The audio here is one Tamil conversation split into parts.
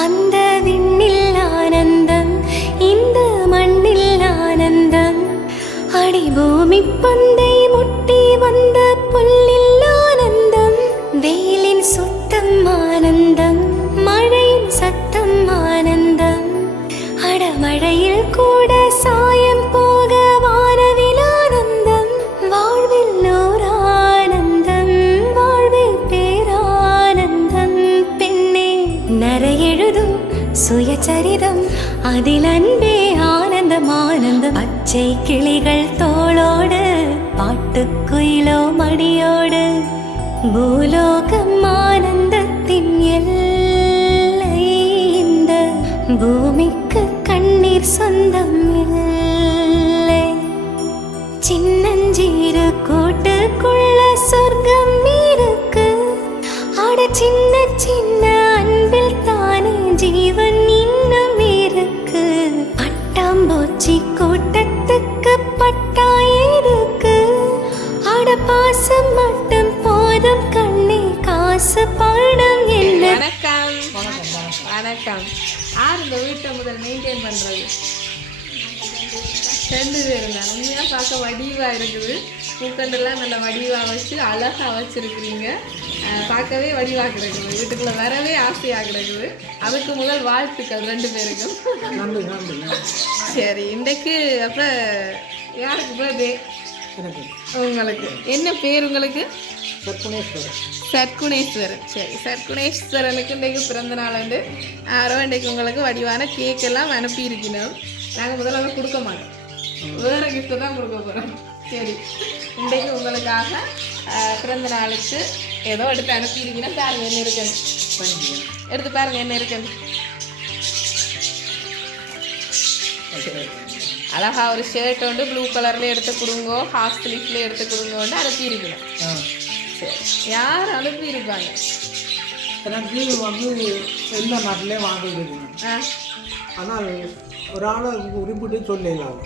அந்த விண்ணில் ஆனந்தம், இந்த மண்ணில் ஆனந்தம், அடிபூமி பந்தை முட்டி வந்த புல்லில் ஆனந்தம், வெயிலின் சுத்தம் ஆனந்தம், மழையின் சத்தம் ஆனந்தம், அடமழையில் கூட சாயம் போக வானவில் ஆனந்தம், வாழ்வில் ஓர் ஆனந்தம், வாழ்வில் பேரானந்தம். பெண்ணே நரையெழுதும் சுயசரிதம், அதில் அன்பே ஆனந்தம் ஆனந்தம். பச்சை கிளிகள் தோளோடு, பாட்டுக்குயிலோ மடியோடு, பூலோகம் ஆனந்தத்தின் எல்லை. இந்த பூமிக்கு கண்ணீர் சொந்தம் இல்லை. சின்னஞ்சீரு கூட்டுக்குள்ள சொர்க்கம் இருக்கு. அட சின்ன சின்ன அன்பில் தானே ஜீவன் இன்னும் இருக்கு. பட்டாம்பூச்சி கூட்டத்துக்கு பட்டா இருக்கு. அட பாசம் மட்டும் போதும் கண்ணே, காசு பணம் என்ன. வணக்கம். வணக்கம். யார் இந்த வீட்டை முதல் மெயின்டைன் பண்ணுறது? 2 பேர் தான். உண்மையாக பார்க்க வடிவாக இருக்குது. பூக்கண்டெல்லாம் நல்ல வடிவாக வச்சு அழகாக வச்சுருக்குறீங்க. பார்க்கவே வடிவாக கிடக்குது. வீட்டுக்குள்ளே வரவே ஆசையாக கிடக்குது. அதுக்கு முதல் வாழ்த்துக்கள் 2 பேருக்கும். சரி, இன்றைக்கு அப்போ யாருக்கு பர்த்டே? உங்களுக்கு என்ன பேர்? உங்களுக்கு சர்க்குணேஸ்வரன். சரி, சர்க்குணேஸ்வரனுக்கு இன்றைக்கு பிறந்த நாள் உண்டு. யாரோ இன்றைக்கு உங்களுக்கு வடிவான கேக் எல்லாம் அனுப்பி இருக்கணும். நாங்கள் முதல்ல அதை கொடுக்க மாட்டோம், வேறு கிஃப்ட்டை தான் கொடுக்க போகிறோம். சரி, இன்றைக்கு உங்களுக்காக பிறந்த நாளுக்கு ஏதோ எடுத்து அனுப்பியிருக்கீங்கன்னா பாருங்க என்ன இருக்குன்னு. எடுத்து பாருங்க என்ன இருக்குன்னு. அழகா ஒரு ஷர்ட் வந்து ப்ளூ கலர்ல எடுத்து கொடுங்கோ, ஹாஃப் ஸ்லீவ்ல எடுத்து கொடுங்கோன்னு அனுப்பியிருக்கணும். சரி, யார் அனுப்பியிருப்பாங்க? எனக்கு வந்து எல்லா நாட்டிலே வாங்கிட்டு, ஆனால் ஒரு ஆளை குறிப்பிட்டு சொல்லலாம்.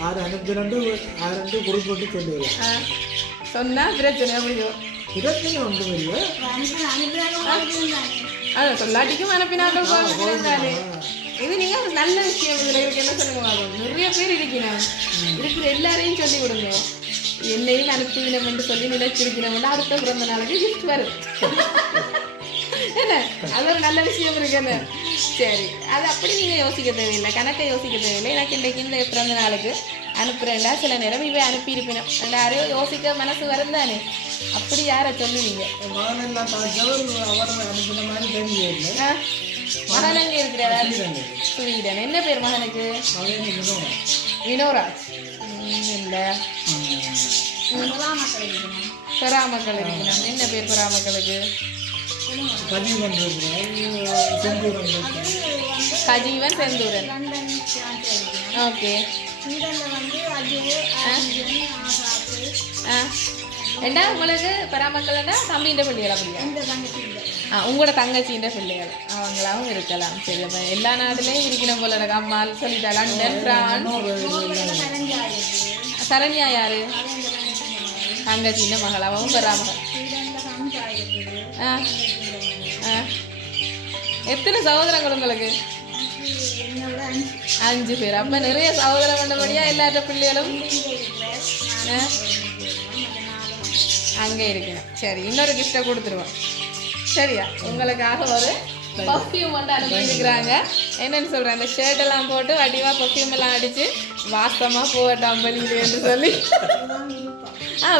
யார் அனுப்பிட்டு யாரு குறிப்பிட்டு சொல்லலாம். சொன்னால் பிரச்சனை முடியும். பிரச்சனை ஒன்றும் இல்லை. அதான் சொல்லாட்டிக்கும் அனுப்பினாலும் தானே. இது நீங்கள் நல்ல விஷயம். இதில் இருக்கு என்ன சொல்லுங்க, நிறைய பேர் இருக்கிறாங்க. இருக்கிற எல்லாரையும் சொல்லி விடுங்க. என்னையும் அனுப்பினோம் என்று சொல்லி நினைச்சிருக்கணும்னா அடுத்த பிறந்த நாளுக்கு கிஃப்ட் வரும். என்ன, அது ஒரு நல்ல விஷயம் இருக்குன்னு. சரி, அது அப்படி நீங்கள் யோசிக்க தேவையில்லை, கணக்கை யோசிக்க தேவையில்லை. எனக்கு இன்றைக்கு இந்த பிறந்த நாளுக்கு அனுப்புகிறேன்டா, சில நேரம் இவை அனுப்பியிருப்பினோம். யாரையோ யோசிக்க மனசு வரும் தானே. அப்படி யாரை சொல்லுவீங்க? மகன் எங்கே இருக்கிறாரா? ஸ்வீடன். என்ன பேர் மகனுக்கு? வினோராஜ். இல்லை, பெறாமக்கள் இருக்கணும். என்ன பேர் பெறாமக்களுக்கு? கஜீவன் செந்தூரன். ஓகே. ஏண்டா உங்களுக்கு பெறாமக்கள்னா தம்பின்ற பிள்ளைகள் அப்படியா? உங்களோட தங்கச்சின்ற பிள்ளைகள் அவங்களாவும் இருக்கலாம். சரி, அப்போ எல்லா நாட்டிலையும் இருக்கணும் போல எனக்கு. அம்மாள் சொல்லிட்டா லண்டன், பிரான்ஸ். சரண்யா யாரு? தங்கச்சின்ற மகள், அவவும் பெறாமகள். எத்தனை சகோதரங்கள் உங்களுக்கு? 5 பேர். அப்ப நிறைய சகோதரம் பண்ணபடியா எல்லாத்த பிள்ளைகளும் அங்கே இருக்கணும். சரி, இன்னொரு கிஃப்டை கொடுத்துருவோம். சரியா? உங்களுக்காக ஒரு பர்ஃப்யூம் வந்து அனுப்பியிருக்கிறாங்க. என்னன்னு சொல்கிறேன், அந்த ஷர்ட்டெல்லாம் போட்டு வடிவாக பர்ஃப்யூம் எல்லாம் அடித்து வாசமாக போகட்டும் வெளியிலேன்னு சொல்லி.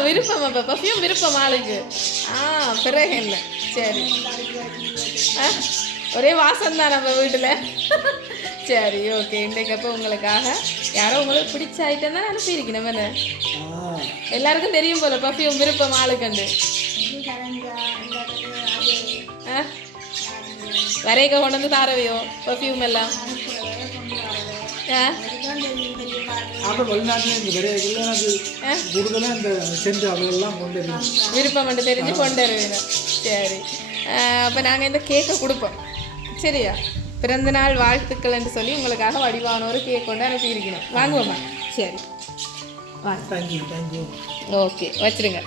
விருப்பம். அப்போ பர்ஃப்யூம் விருப்பம் ஆளுக்கு. பிறகு இல்லை. சரி, ஒரே வாசம் தான் நம்ம வீட்டில். சரி, ஓகே. இன்றைக்கு அப்போ உங்களுக்காக யாரோ உங்களுக்கு பிடிச்ச ஐட்டம் தான் அனுப்பியிருக்கணும். என்ன எல்லாருக்கும் தெரியும் போல பர்ஃப்யூம் விருப்பம் ஆளுக்கண்டு. வரைக்க கொண்டு வந்து தாரவையோ பர்ஃப்யூம் எல்லாம்? விருப்பம் மட்டும் தெரிஞ்சு கொண்டு வருவீங்க. சரி, அப்போ நாங்கள் இந்த கேக்கை கொடுப்போம். சரியா? பிறந்தநாள் வாழ்த்துக்கள் என்று சொல்லி உங்களுக்காக வடிவான ஒரு கேக் கொண்டு அனுப்பியிருக்கணும். வாங்குவோம்மா? சரி, ஓகே, வச்சிருங்க.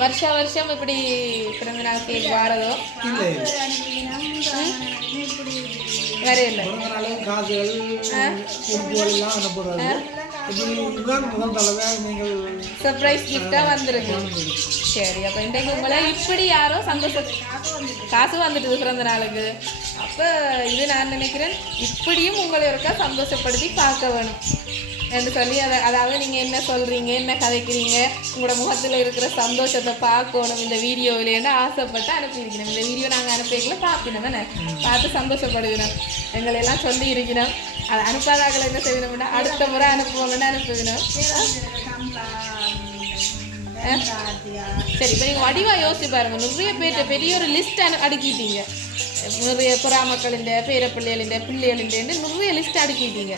வருஷம் இப்படி பிறந்தநாள் கேக் வாரதோ? வரையில பிறந்த நாளும் காசுகள் உறுப்புகள் எல்லாம் அனுப்புறாரு. இதுதான் முதல் தடவை நீங்கள் சர்ப்ரைஸ் கிஃப்டா வந்திருக்கு. சரி, அப்ப இன்றைக்கு உங்களை இப்படி யாரோ காசு வந்துட்டுது பிறந்த நாளுக்கு. அப்ப இது நான் நினைக்கிறேன் இப்படியும் உங்களை ஒருக்கா சந்தோஷப்படுத்தி பார்க்க வேணும் என்று சொல்லி அதாவது நீங்கள் என்ன சொல்கிறீங்க, என்ன கதைக்கிறீங்க, உங்களோட முகத்தில் இருக்கிற சந்தோஷத்தை பார்க்கணும் இந்த வீடியோவிலேருந்து ஆசைப்பட்டு அனுப்பியிருக்கணும். இந்த வீடியோ நாங்கள் அனுப்பிக்கல பார்க்கணும் தானே, பார்த்து சந்தோஷப்படுகிறோம். எங்களெல்லாம் சொல்லி இருக்கிறோம். அதை அனுப்பாதாக்களை என்ன செய்யணும்னா அடுத்த முறை அனுப்புவோம்னு அனுப்புகிறோம். சரி, இப்போ நீங்கள் வடிவாக யோசிச்சு பாருங்க. நிறைய பேர்கிட்ட பெரிய ஒரு லிஸ்ட் அடுக்கிட்டீங்க. நிறைய புறாமக்களின் பேரப்பிள்ளைகளின் பிள்ளைகளின் நிறைய லிஸ்ட் அடுக்கிட்டீங்க.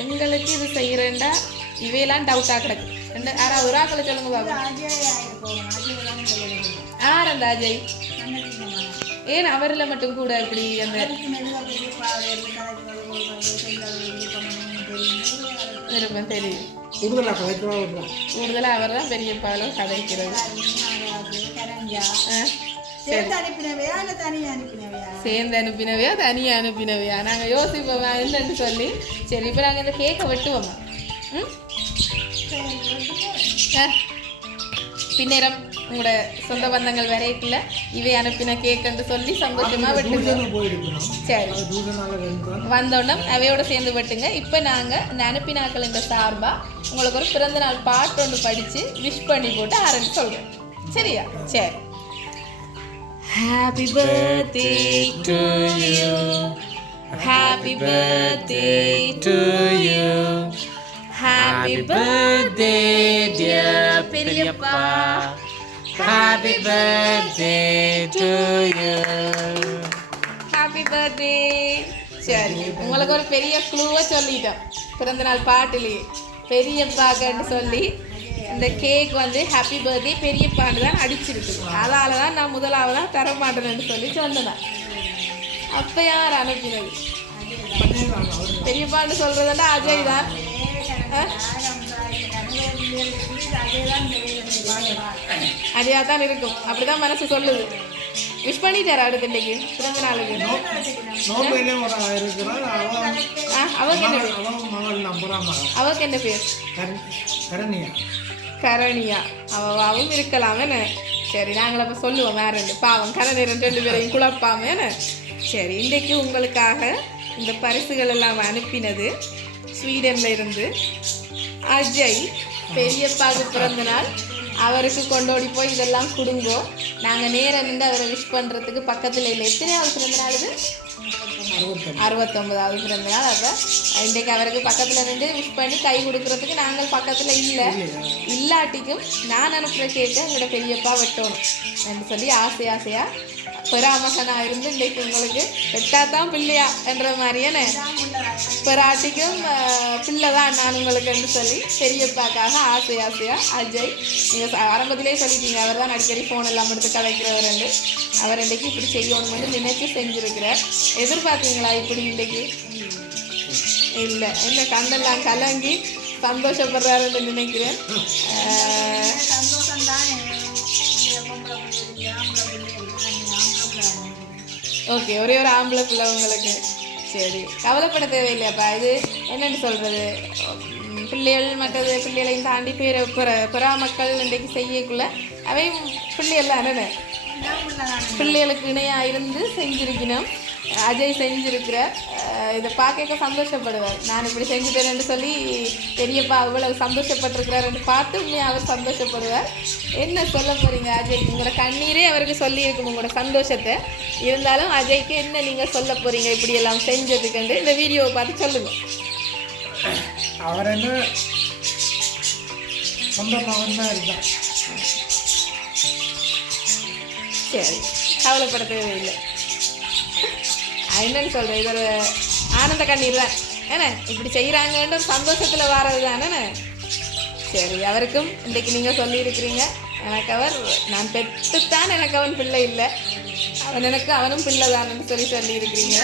எங்களுக்கு இது செய்கிறேன்டா இவையெல்லாம் டவுட்டாக கிடக்கு. யாராவது ஒரு ஆக்களை சொல்லுங்க பாபு. யார் அந்த அஜய்? ஏன் அவரில் மட்டும் கூட இப்படி அந்த விருப்பம் தெரியும். கூடுதலாக அவர் தான் பெரியப்பாவில் கதைக்கிறது. சேர்ந்து அனுப்பினவையா தனியாக அனுப்பினவையா நாங்கள் யோசிப்போம் என்னன்னு சொல்லி. சரி, இப்போ நாங்கள் இந்த கேக்கை வெட்டுவோம்மா. பின்னேரம் உங்களோட சொந்த பந்தங்கள் வரைக்குள்ள இவை அனுப்பின கேக்குன்னு சொல்லி சந்தோஷமாக வெட்டுங்க. சரி, வந்தோடனே அவையோட சேர்ந்து வெட்டுங்க. இப்போ நாங்கள் இந்த அனுப்பினாக்கள் இந்த சார்பாக உங்களுக்கு ஒரு பிறந்தநாள் பாட்டு ஒன்று படித்து விஷ் பண்ணி போட்டு ஆரம்பிச்சு சொல்கிறேன். சரியா? சரி. Happy birthday to you. Happy birthday to you. Happy birthday dear Periyappa. Happy birthday to you. Happy birthday. சரி, உங்களுக்கு ஒரு பெரிய க்ளூவை சொல்லிட்டோம் பிறந்தநாள் பாட்டுலேயே. பெரியப்பாக்கன்னு சொல்லி இந்த கேக் வந்து ஹாப்பி பர்த்டே பெரியப்பான்னு தான் அடிச்சிருக்கு. அதால் தான் நான் முதலாவதாக தரமாட்டேன்னு சொல்லி சொன்னேன். அப்போ யார் அனுப்பினது? பெரியப்பான்னு சொல்கிறதுனா அஜய் தான். அஜயா தான் இருக்கும், அப்படிதான் மனசு சொல்லுது. விஷ் பண்ணிட்டாரா அடுத்த இன்னைக்கு பிறந்த நாளுக்கு? அவருக்கு என்ன பேர்? கரணியா. அவவும் இருக்கலாமே. சரி, நாங்கள் அப்போ சொல்லுவோம் வேற ரெண்டு பாவம் கரணி ரெண்டு பேரையும் குழப்பாமே. சரி, இன்றைக்கு உங்களுக்காக இந்த பரிசுகள் எல்லாம் அனுப்பினது ஸ்வீடன்ல இருந்து அஜய். பெரியப்பாவுக்கு பிறந்த நாள், அவருக்கு கொண்டோடி போய் இதெல்லாம் கொடுங்கோ. நாங்கள் நேரம் நின்று அவரை விஷ் பண்ணுறதுக்கு பக்கத்தில் இல்லை. எத்தனையாவது பிறந்த நாள்? இது 69வது பிறந்த நாள். அப்போ இன்றைக்கு அவருக்கு பக்கத்தில் நின்று விஷ் பண்ணி கை கொடுக்கறதுக்கு நாங்கள் பக்கத்தில் இல்லாட்டிக்கும் நான் அனுப்புகிற கேட்க எங்களோட பெரியப்பா வெட்டணும் என்று சொல்லி ஆசையாக பெறாமகனாக இருந்து இன்றைக்கு உங்களுக்கு வெட்டாதான் பிள்ளையா என்ற மாதிரியான பெறாட்டிக்கும் பிள்ளை தான் நான் உங்களுக்கு என்று சொல்லி பெரியப்பாக்காக ஆசையாக அஜய். நீங்கள் ஆரம்பத்திலே சொல்லிட்டீங்க அவர் தான் அடிக்கடி ஃபோன் எல்லாம் எடுத்து கலைக்கிறவர். அவர் இன்றைக்கு இப்படி செய்யணும்னு நினைச்சு செஞ்சுருக்கிறார். எதிர்பார்த்தீங்களா இப்படி இன்றைக்கு? இல்லை, என்ன கண்ணெல்லாம் கலங்கி சந்தோஷப்படுறாருன்னு நினைக்கிறேன். ஓகே, ஒரே ஒரு ஆம்பளை பிள்ளை உங்களுக்கு. சரி, கவலைப்பட தேவையில்லையாப்பா. இது என்னென்னு சொல்கிறது, பிள்ளைகள் மற்றது பிள்ளைகளையும் தாண்டி பிறா மக்கள் இன்றைக்கு செய்யக்குள்ள அவை பிள்ளைகள் தானே, பிள்ளைகளுக்கு இணையாக இருந்து செஞ்சுருக்கணும். அஜய் செஞ்சுருக்கிற இதை பார்க்க சந்தோஷப்படுவார். நான் இப்படி செஞ்சுட்டேன்னு சொல்லி பெரியப்பா அவ்வளவு சந்தோஷப்பட்டிருக்கிறாருன்னு பார்த்து உண்மையாக அவர் சந்தோஷப்படுவார். என்ன சொல்ல போகிறீங்க அஜய்? உங்களோட கண்ணீரே அவருக்கு சொல்லியிருக்கும் உங்களோட சந்தோஷத்தை. இருந்தாலும் அஜய்க்கு என்ன நீங்கள் சொல்ல போகிறீங்க இப்படியெல்லாம் செஞ்சதுக்குண்டு இந்த வீடியோவை பார்த்து சொல்லுங்கள். அவர் என்ன சொந்த மகன் தான் இருக்கார். சரி, கவலைப்பட தேவையில்லை. என்னன்னு சொல்கிறேன், இது ஒரு ஆனந்த கண்ணீர் தான் ஏன்னா இப்படி செய்கிறாங்கன்ற ஒரு சந்தோஷத்தில் வர்றது தானே. சரி, அவருக்கும் இன்றைக்கு நீங்கள் சொல்லியிருக்கிறீங்க எனக்கு அவர் நான் பெற்றுத்தான் எனக்கு அவன் பிள்ளை இல்லை, அவன் எனக்கு அவனும் பிள்ளை தானு சொல்லியிருக்கிறீங்க.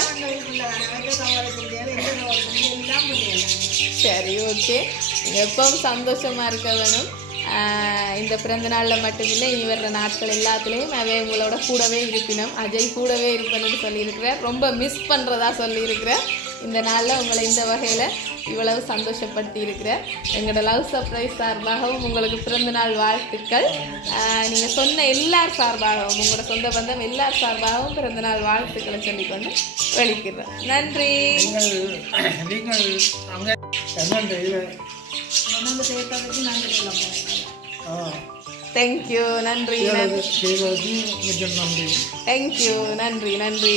சரி, ஓகே. நீங்கள் எப்பவும் சந்தோஷமாக இருக்க வேணும். இந்த பிறந்த நாளில் மட்டுமில்லை இனி வர்ற நாட்கள் எல்லாத்துலேயும் அவன் உங்களோட கூடவே இருப்பினும் அஜய் கூடவே இருப்பேன்னு சொல்லியிருக்கிறேன். ரொம்ப மிஸ் பண்ணுறதா சொல்லியிருக்கிறேன். இந்த நாளில் உங்களை இந்த வகையில் இவ்வளவு சந்தோஷப்படுத்தி இருக்கிறேன். எங்களோட லவ் சர்ப்ரைஸ் சார்பாகவும் உங்களுக்கு பிறந்தநாள் வாழ்த்துக்கள். நீங்கள் சொன்ன எல்லார் சார்பாகவும் உங்களோட சொந்த பந்தம் எல்லார் சார்பாகவும் பிறந்தநாள் வாழ்த்துக்களை சொல்லிக்கொண்டு வெளிக்கிறேன். நன்றி. நீங்கள் அங்கே என்னண்டு இது தேங்க்யூ. நன்றி. செய்ததுக்கு மிக நன்றி. தேங்க்யூ. நன்றி.